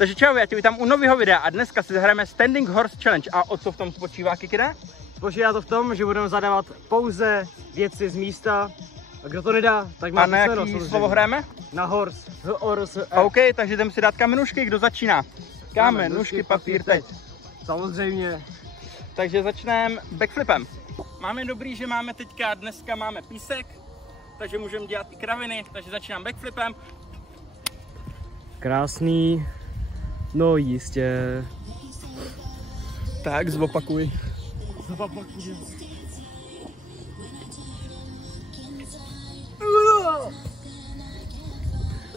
Takže čau, já tě vítám u nového videa a dneska si zahrajeme Standing Horse Challenge. A o co v tom spočívá, Kikine? Spočívá to v tom, že budeme zadávat pouze věci z místa. A kdo to nedá, tak má písmeno. A na jaký slovo hrajeme? Na horse. OK, takže jdeme si dát kamenušky, kdo začíná? Kamenušky, papír, teď. Samozřejmě. Takže začneme backflipem. Máme dobrý, že máme dneska máme písek, takže můžeme dělat i kraviny, takže začínám backflipem. Krásný. No jistě. Tak, zopakuj.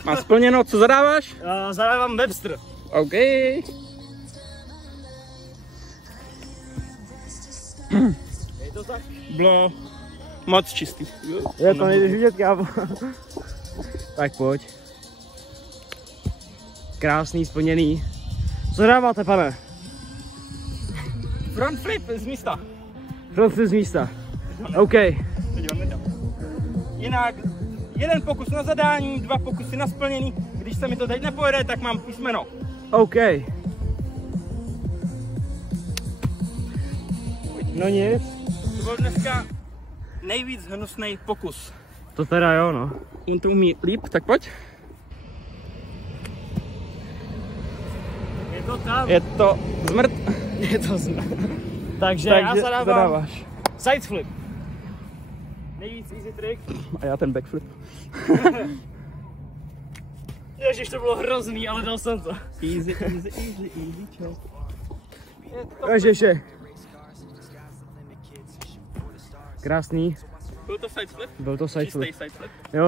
Má splněno, co zadáváš? Zadávám Webster. OK. Je to tak? Bylo moc čistý. Je to nejdeš vidět, kámo. Tak pojď. Krásný, splněný. Co dáváte, pane? Front flip z místa. Front flip z místa. OK. Jinak jeden pokus na zadání, 2 pokusy na splnění. Když se mi to teď nepojede, tak mám písmeno. OK. No nic. To byl dneska nejvíc hnusný pokus. To teda jo, no. On to umí líp, tak pojď. Je to tam. Je to zmrt. Je to zmrt. Takže já zadáváš side flip. Nejvíc easy trick. A já ten backflip. Ježiš, to bylo hrozný, ale dal jsem to. Easy, čo. Ježiši. Krásný. Byl to side flip? Byl to side flip. Čistý side flip. Jo.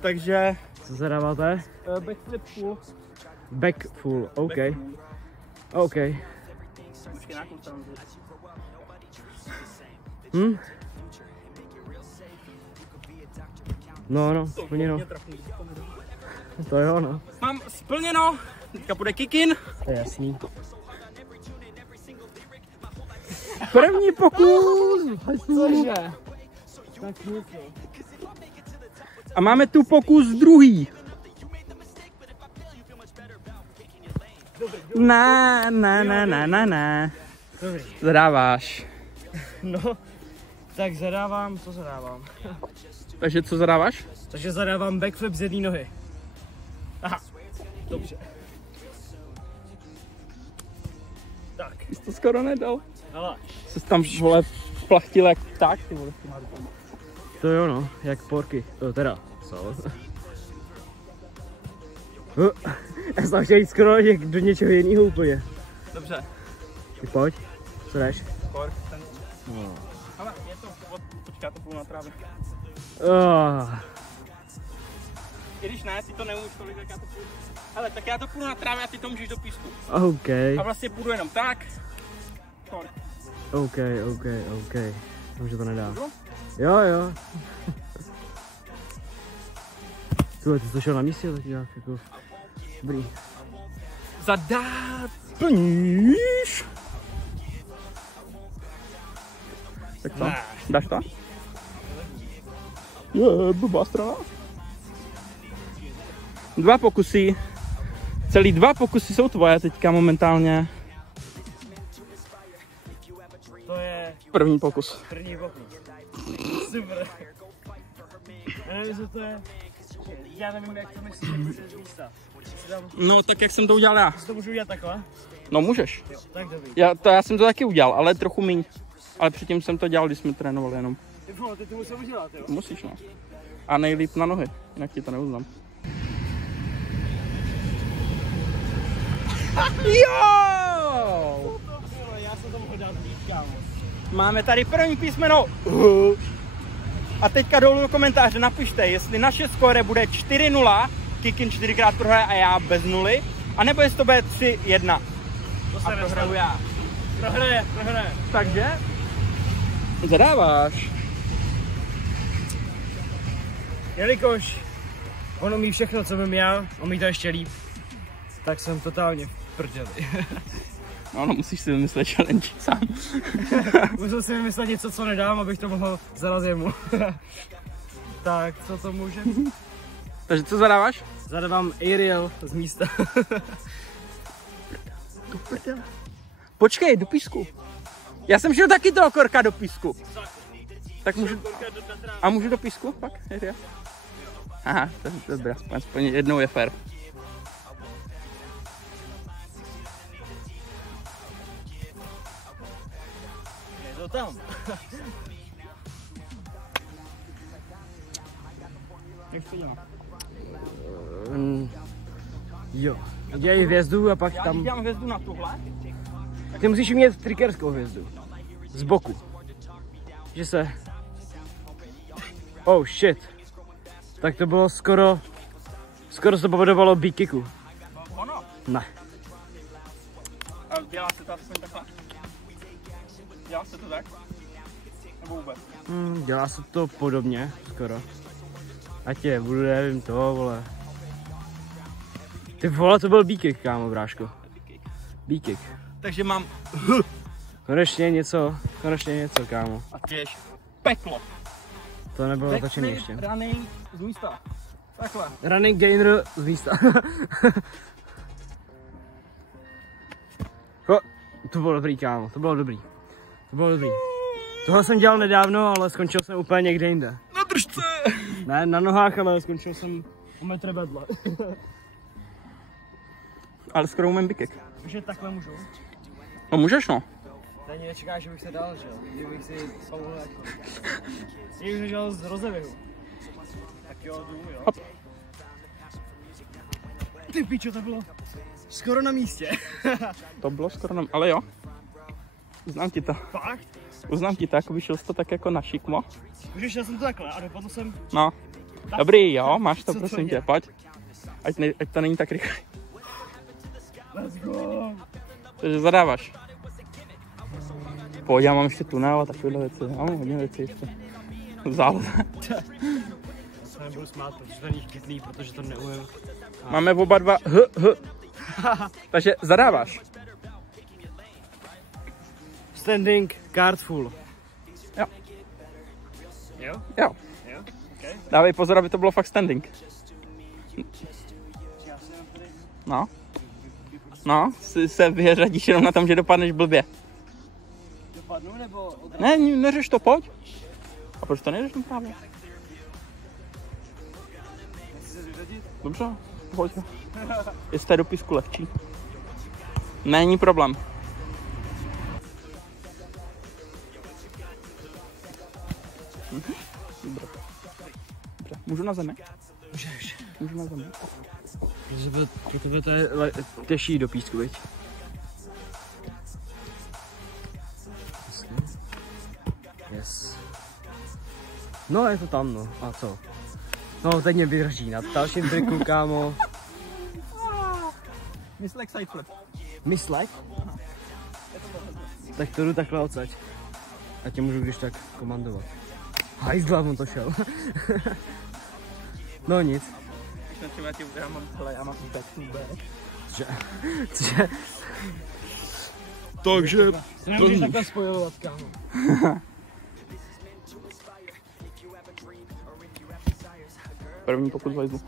Takže co backflip full. Back full, OK. OK. No, splněno. To jo, no. Mám splněno, teďka půjde kick-in. To je jasný. První pokus! Cože? A máme tu pokus druhý. Na. Dobrý. Zadáváš. No, tak zadávám, co zadávám? Takže co zadáváš? Takže zadávám backflip z jedné nohy. Aha, dobře. Tak. Jsi to skoro nedal. Ale. Jsi tam, vole, plachtil jak pták, ty vole. To jo, no, jak porky. Teda, co? Já jsem chtěl jít skoro do něčeho jiného úplně. Dobře. Ty pojď, co jdeš? Kork, ten. No. Ale je to, počká, to půl na trávě. I když ne, ty to neumíš tolik, tak já to půjdu. Hele, tak já to půjdu na trávě a ty to můžeš do písku. OK. A vlastně půjdu jenom tak. Kork. OK. Už to nedá. Jo. Ty jsi to šel na místě, tak nějak jako... Dobrý. Zadát plníš. Tak co? Dáš to? Je, blbá strana. 2 pokusy. Celý 2 pokusy jsou tvoje teďka momentálně. To je... První pokus. První pokus. Super. Já nevím, co to je. Já nevím, jak to myslíš, jak to je z místa. No, tak jak jsem to udělal já. To můžu udělat takhle? No, můžeš. Jo, tak dobrý. Já jsem to taky udělal, ale trochu míň. Ale předtím jsem to dělal, když jsme trénovali jenom. Ty to musel udělat, jo? Musíš, no. A nejlíp na nohy, jinak ti to neuznám. Jo! Já jsem to mohl dát víc, kámo. Máme tady první písmeno. A teďka dolů do komentáře napište, jestli naše skóre bude 4-0, Kikin 4krát prohraje a já bez nuly, anebo jestli to bude 3-1. A prohraju já. Prohraje. Takže zadáváš. Jelikož on umí všechno, co vím já, umí to ještě líp, tak jsem totálně v prdeli. No, musíš si vymyslet challenge sám. Musel si vymyslet něco, co nedám, abych to mohl zarazit mu. Tak, co to může? Takže co zadáváš? Zadávám Ariel z místa. Počkej, do písku. Já jsem šel taky toho korka do písku. Tak můžu... A můžu do písku? Pak? Aha, to je dobré. Aspoň jednou je fér. Je to tam. Jak to dělá? Jo. Dělej hvězdu a pak Já tam... dělám hvězdu na tuhle. Ty musíš mít trickerskou hvězdu. Z boku. Že se... Oh shit. Tak to bylo skoro se to povedovalo B-kicku. Ono? Ne. A dělá se to aspoň takhle? Dělá se to tak? Nebo vůbec? Dělá se to podobně, skoro. Ať je, budu, nevím to, vole. Ty vole, to byl B-kick, kámo, bráško. B-kick. Takže mám... Konečně něco, kámo. A těž peklo. To nebylo natočený ještě. Running z místa. Takhle. Running gainer z místa. To bylo dobrý, kámo, to bylo dobrý. Tohle jsem dělal nedávno, ale skončil jsem úplně někde jinde. Na držce! Ne, na nohách, ale skončil jsem o metr vedle. Ale skoro umím bikick. Že takhle můžu. No můžeš no. Tady nečekáš, že bych se dal, že jo? Kdybych si spolu jako... Kdybych nežel z rozevihu. Tak jo, jdu, jo. Hop. Ty pičo, to bylo skoro na místě. To bylo skoro na... Ale jo. Uznám ti to. Fakt? Uznám ti to, jako vyšel jsi to tak jako na šikmo. Už šel jsem to takhle a dopadl jsem... No. Dobrý, jo, máš to, Co prosím to tě, je? pojď. Ať to není tak rychle. Let's go! Takže zadáváš. Pojď, já mám ještě tunel a takovéhle věci. Já mám hodně věcí ještě. Záleží. Se nebudu smát, protože to není chytlý, protože to neumím. Máme oba dva Takže zadáváš. Standing card full. Jo. Jo? Jo. Jo? Okay. Dávej pozor, aby to bylo fakt standing. No. No, se vyřadíš jenom na tom, že dopadneš blbě. Dopadnu nebo odrazím? Ne, neřeš to, pojď. A proč to nejdeš právě? Chci se vyřadit? Dobře, pojď. Jestli je do písku lehčí. Není problém. Dobře. Můžu na zemi? Můžeš. Můžu na zemi. Pro tebe to je těžší do písku, viď? Yes. No, je to tam, no. A co? No, teď mě vydrží na dalším triku, kámo. Myslek side flip. Myslek? Tak to jdu takhle odsaď. A tě můžu když tak komandovat. Hajzla, on to šel. No nic. Já mám back to back. Cože? Takže... To nemůžeš takhle spojovat, kámo. První pokud vajzlu.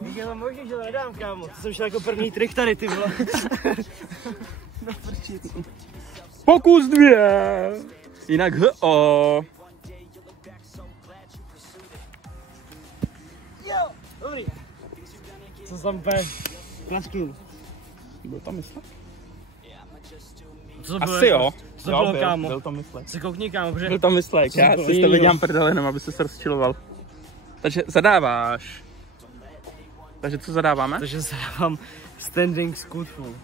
Jak je to možný, že to nedám, kámo? To jsem šel jako první trik tady, ty vole. Pokus 2! Jinak ho. Jo, dobrý. Co jsem úplně klasknul. Byl to myslek? Co to bylo? Asi jo. Co to bylo, kámo? Byl to myslek. Se koukni, kámo, protože... Byl to myslek, já si s tebe dělám prdel jenom, aby se rozčiloval. Takže zadáváš. Takže co zadáváme? Takže zadávám standing scoot full.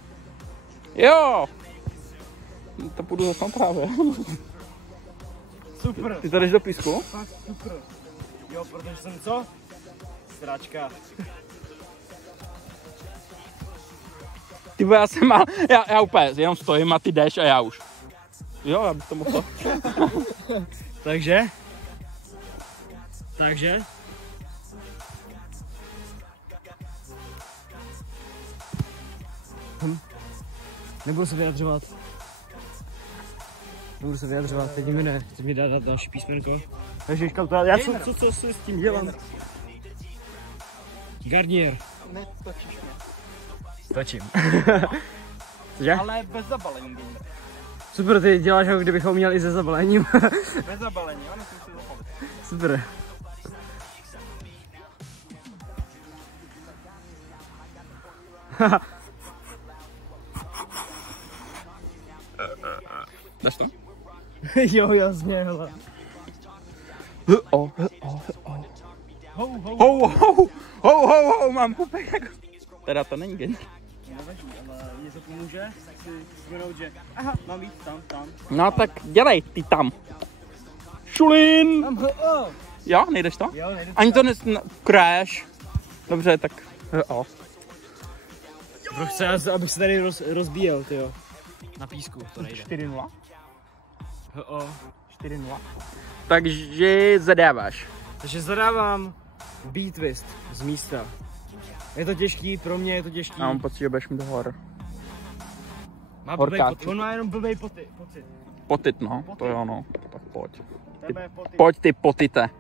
Jo! To půjdu zase právě. Super. Ty to jdeš do písku? Fakt super. Jo, protože jsem co? Sračka. Ty já jsem mal, já úplně jenom stojím a ty jdeš a já už. Jo, já bych to mohl. Takže? Nebudu se vyjadřovat. Teď mi ne, chci mi dát další písmenko. Takže říkám to, já co si s tím dělám? Garnier. Netočíš mě. Točím. Cože? Ale bez zabalení. Super, ty děláš ho, kdybychom měli i se zabalením. Bez zabalení, jo? Musím si zabalit. Super. Dáš to? Jo, jasně, hele. Ho, mám pupek. Teda to není gen. Nevadí, ale něco pomůže, tak si vzpomenout, že aha, mám jít tam. No tak dělej, ty tam. Šulín! Tam, Jo, nejdeš to? Jo, nejde. Ani to kráš. Dobře, tak Bro, chce, abych se tady rozbíjel, tyjo. Na písku, to nejde. 4-0. 4-0. 4-0. Takže zadáváš. Takže zadávám beat twist z místa. Je to těžký, pro mě je to těžký. Já mám pocit, že budeš mít hor. Má blbej horká. pocit. On má jenom blbej pocit. Potit, no. Potit. To jo, no. Tak pojď. Tebe pocit. Pojď ty potite.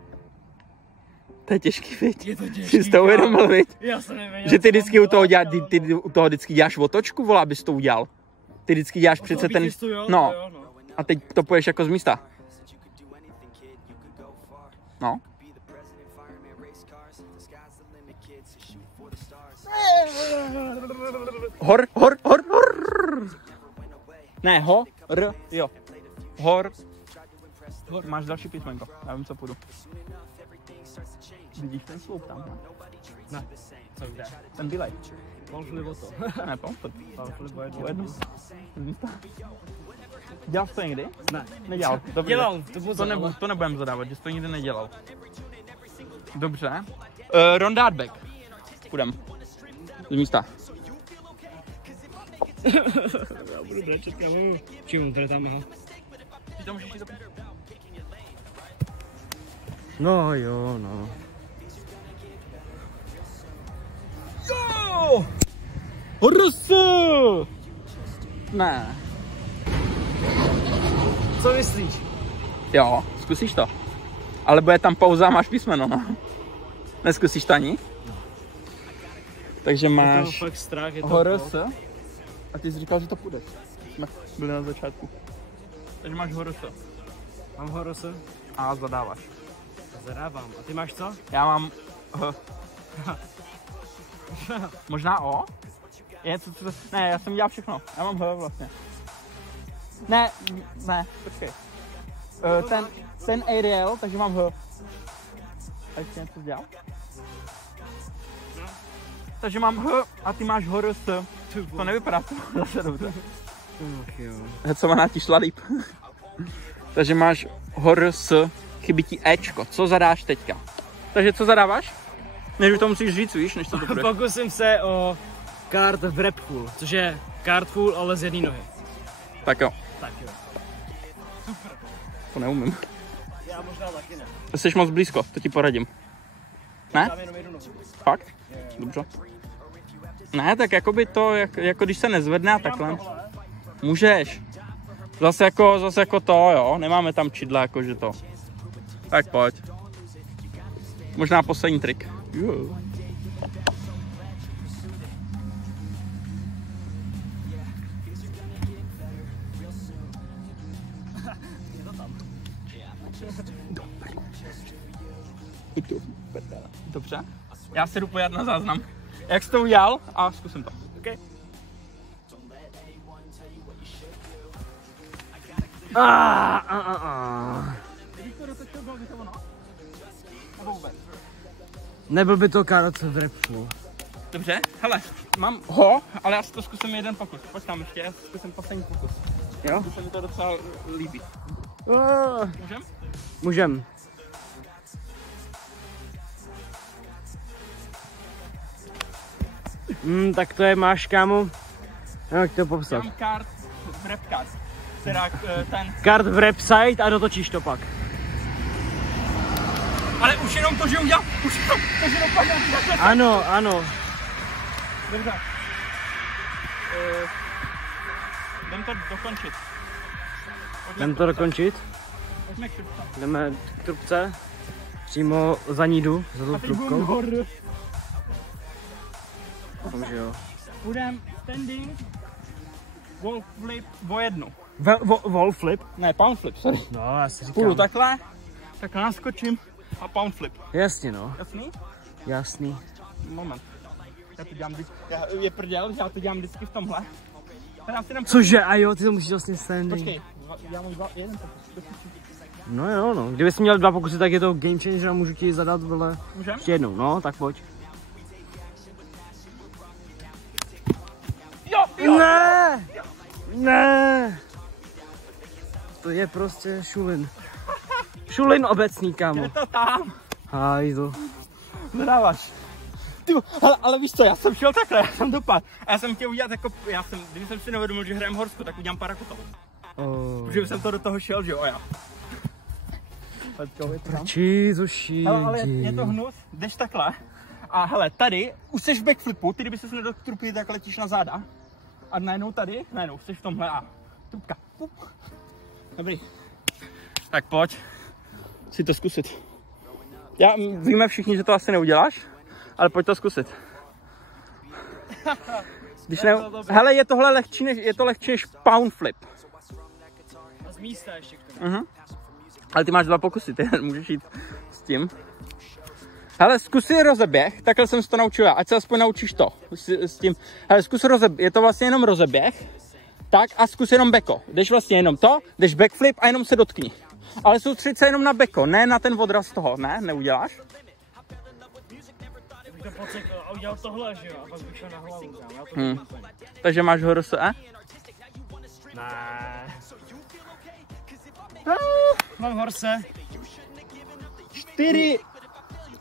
To je těžký, viď? Je to těžký. Jsi si to uvědomil, viď? Já jsem nevěděl, Že ty co vždycky mám u toho, dělat, ty u toho vždycky děláš otočku, vole, abys to udělal. Ty vždycky děláš přece ten... Beat twistu, jo, No. to jo, no. A teď to půjdeš jako z místa. No. Hor. Ne, jo. Hor. Máš další písmenko, já vím, co půjdu. Vidíš ten sloup tam? Ne, co kde? Ten bílej. Palfli o to. Ne, pojď. Palfli O jednu. Dělal jsi to někdy? Ne. Nedělal. Dobře. Dělal, To nebudem zadávat, že jsi to nikdy nedělal. Dobře. Rondát půjdem. Z místa. Já budu brečet, kámo. Čím, tady tam, aha. Ty to můžeš jít do... No jo, no. Jo! Horse! Ne. Co myslíš? Jo, zkusíš to. Ale bude tam pauza a máš písmeno, no. Neskusíš to ani? Takže Je to máš fakt strach, je to horse. A ty jsi říkal, že to půjde. Jsme byli na začátku. Takže máš horse. Mám horose? A zadáváš. Zadávám. A ty máš co? Já mám možná O? Ne, já jsem dělal všechno. Já mám H vlastně. Ne, počkej. Ten Ariel, takže mám H. A ještě něco dělal? Takže mám H a ty máš H, S. To nevypadá to zase dobře. Co má ti šla líp. Takže máš H, S, chybí ti Ečko. Co zadáš teďka? Takže co zadáváš? Než to musíš říct, víš, než to budeš. Pokusím se o kart v rap full, což je kart full, ale z jedné nohy. Tak jo. Tak jo. Super. To neumím. Já možná taky ne. Jsi moc blízko, to ti poradím. Ne? Dám jenom jednu nohu. Fakt? Dobře. Ne, tak jakoby to, jako když se nezvedne a takhle. Můžeš. Zase jako to, jo, nemáme tam čidla, jakože to. Tak pojď. Možná poslední trik. Jo. Dobře. Já se jdu pojat na záznam. Jak jsi to udělal a zkusím to. Okay. Nebyl by to kart v rap full. Dobře, hele, mám ho, ale já si to zkusím jeden pokus. Pojď tam ještě, já si zkusím poslední pokus. Jo? To se mi to docela líbí. Můžem? Můžem. Tak to je máš, kámo. Jak to popsat? Mám kart, rap kart. Teda ten... Kart v rap site a dotočíš to pak. Ale už jenom to, že udělal, už jenom to, že dopadl. Ano, ano. Dobře. Jdem to dokončit. Jdem to dokončit. Pojďme k trubce. Jdeme k trubce. Přímo za ní jdu, za tou trubkou. Doufám, že jo. Budem standing wall flip o 1. Wall flip? Ne, pound flip, sorry. No, já si říkám. Půjdu takhle naskočím a pound flip. Jasně, no. Jasný? Jasný. Moment. Já to dělám vždycky, je prdel, já to dělám vždycky v tomhle. Cože? A jo, ty to musíš vlastně standing. Počkej, já mám jeden pokus. No jo, no. Kdybys měl 2 pokusy, tak je to game changer a můžu ti zadat, vole. Můžem? Ještě jednou, no, tak pojď. Jo! Ne! Ne! To je prostě šulin. Šulin obecný, kámo. Je to tam. Hajzl. Zadáváš. Ale víš co, já jsem šel takhle, já jsem dopadl. A já jsem chtěl udělat jako, když jsem si neuvědomil, že hrajem horsku, tak udělám parakutovou. Protože jsem to do toho šel, že jo, já. Ale je to hnus, jdeš takhle. A hele, tady, už jsi v backflipu, ty kdyby ses nedotrupil, tak letíš na záda. A najednou tady, jsi v tomhle a trubka. Dobrý. Tak pojď si to zkusit. Víme všichni, že to asi neuděláš, ale pojď to zkusit. Hele, je tohle lehčí než pound flip. A z místa ještě k tomu. Ale ty máš 2 pokusy, ty můžeš jít s tím. Hele, zkus si rozeběh, takhle jsem se to naučil já, ať se aspoň naučíš to s tím. Hele, zkus rozeběh, je to vlastně jenom rozeběh, tak a zkus jenom beko. Jdeš vlastně jenom to, jdeš backflip a jenom se dotkni. Ale soustřeď se jenom na beko, ne na ten odraz toho, ne, neuděláš? Bych to pocekl a udělal tohle, že jo, a pak bych šel na hlavu, já to Takže máš HRSE? Ne. Mám horse. 4.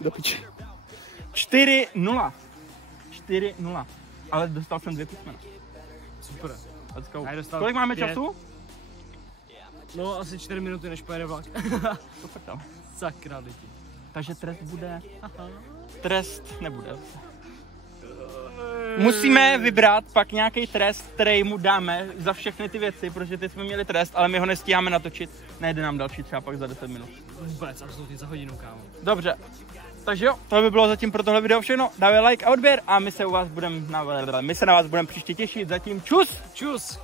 Do piči. 4-0. 4-0. Ale dostal jsem 2 písmena. Super. Let's go. Kolik máme času? No, asi 4 minuty, než pojede vlak. Super to. Sakra lidi. Takže trest bude. Trest nebude. Musíme vybrat pak nějaký trest, který mu dáme za všechny ty věci, protože ty jsme měli trest, ale my ho nestíháme natočit. Nejde nám další třeba pak za 10 minut. Vůbec, absolutně za hodinu, kámo. Dobře. Takže jo, to by bylo zatím pro tohle video všechno. Dávej like a odběr a my se na vás budeme příště těšit. Zatím čus! Čus!